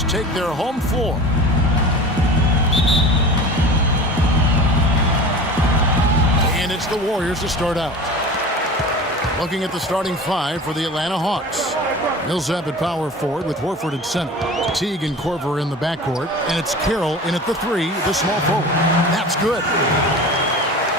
Warriors take their home floor. And it's the Warriors to start out. Looking at the starting five for the Atlanta Hawks. Millsap at power forward with Horford at center. Teague and Korver in the backcourt. And it's Carroll in at the three, the small forward. That's good.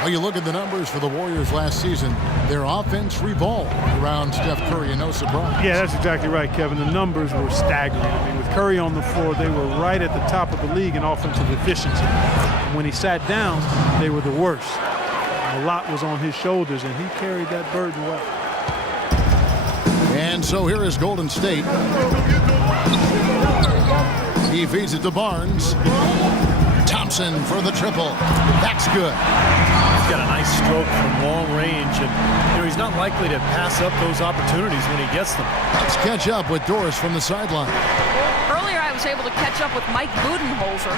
Well, you look at the numbers for the Warriors last season, their offense revolved around Steph Curry, and no surprise. Yeah, that's exactly right, Kevin. The numbers were staggering. I mean, with Curry on the floor, they were right at the top of the league in offensive efficiency. And when he sat down, they were the worst. A lot was on his shoulders, and he carried that burden well. And so here is Golden State. He feeds it to Barnes. Thompson for the triple. That's good. He's got a nice stroke from long range, and he's not likely to pass up those opportunities when he gets them. Let's catch up with Doris from the sideline. Earlier, I was able to catch up with Mike Budenholzer.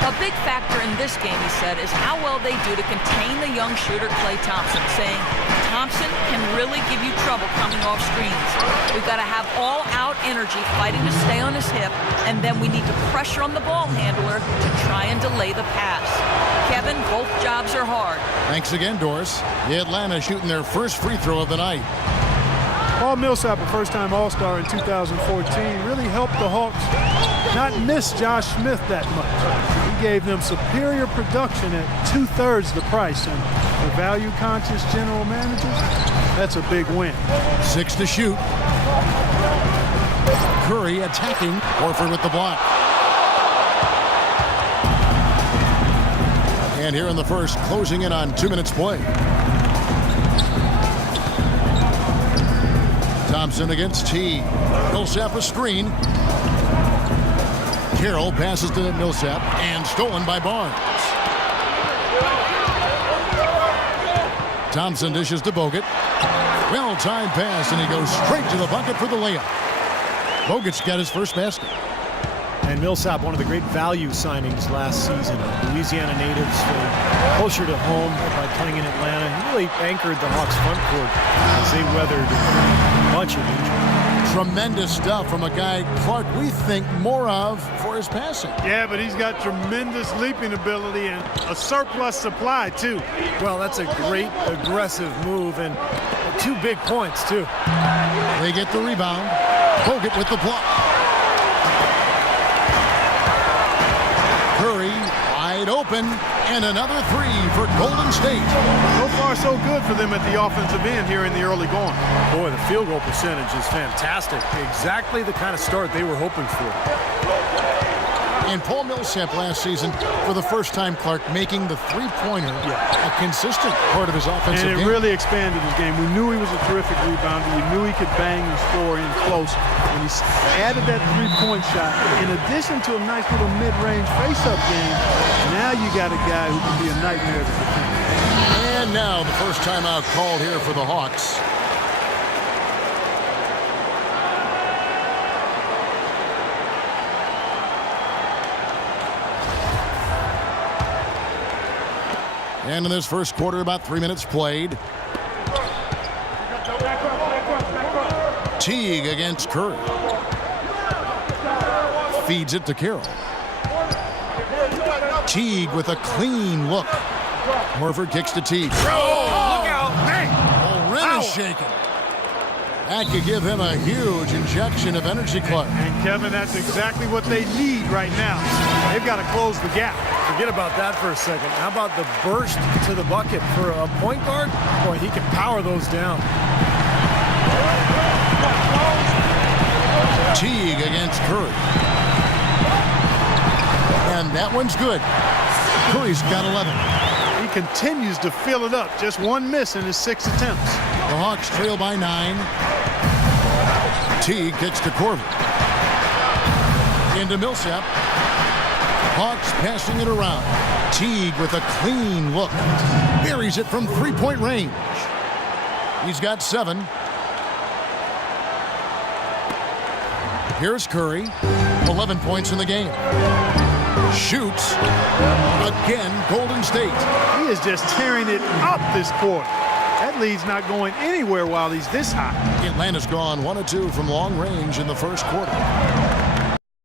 A big factor in this game, he said, is how well they do to contain the young shooter Klay Thompson, saying Thompson can really give you trouble coming off screens. We've got to have all-out energy fighting to stay on his hip, and then we need to pressure on the ball handler to try and delay the pass. Kevin, both jobs are hard. Thanks again, Doris. The Atlanta shooting their first free throw of the night. Paul Millsap, a first-time All-Star in 2014, really helped the Hawks not miss Josh Smith that much. He gave them superior production at 2/3 the price, and for value-conscious general managers, that's a big win. 6 to shoot. Curry attacking. Horford with the block. And here in the first, closing in on 2 minutes play. Thompson against T. Millsap a screen. Carroll passes to Millsap and stolen by Barnes. Thompson dishes to Bogut. Well-timed pass, and he goes straight to the bucket for the layup. Bogut's got his first basket. And Millsap, one of the great value signings last season. Louisiana natives closer to home by playing in Atlanta. He really anchored the Hawks front court as they weathered a bunch of injuries. Tremendous stuff from a guy, Clark, we think more of for his passing. Yeah, but he's got tremendous leaping ability and a surplus supply, too. Well, that's a great aggressive move, and 2 big points, too. They get the rebound. Bogut with the block. Curry wide open, and another 3 for Golden State. So far, so good for them at the offensive end here in the early going. Boy, the field goal percentage is fantastic. Exactly the kind of start they were hoping for. And Paul Millsap last season, for the first time, Clark, making the three-pointer a consistent part of his offensive game. And it really expanded his game. We knew he was a terrific rebounder. We knew he could bang and score in close. When he added that three-point shot, in addition to a nice little mid-range face-up game, now you got a guy who can be a nightmare to defend. And now the first timeout called here for the Hawks. And in this first quarter, about 3 minutes played. Teague against Curry. Feeds it to Carroll. Teague with a clean look. Horford kicks to Teague. Oh, look out! Oh, rim is shaken. That could give him a huge injection of energy, Clark. And Kevin, that's exactly what they need right now. They've got to close the gap. Forget about that for a second. How about the burst to the bucket for a point guard? Boy, he can power those down. Teague against Curry. And that one's good. Curry's got 11. He continues to fill it up. Just 1 miss in his 6 attempts. The Hawks trail by 9. Teague kicks to Korver. Into Millsap. Hawks passing it around. Teague with a clean look. Buries it from three-point range. He's got 7. Here's Curry. 11 points in the game. Shoots. Again, Golden State. He is just tearing it up this quarter. That lead's not going anywhere while he's this hot. Atlanta's gone 1 of 2 from long range in the first quarter.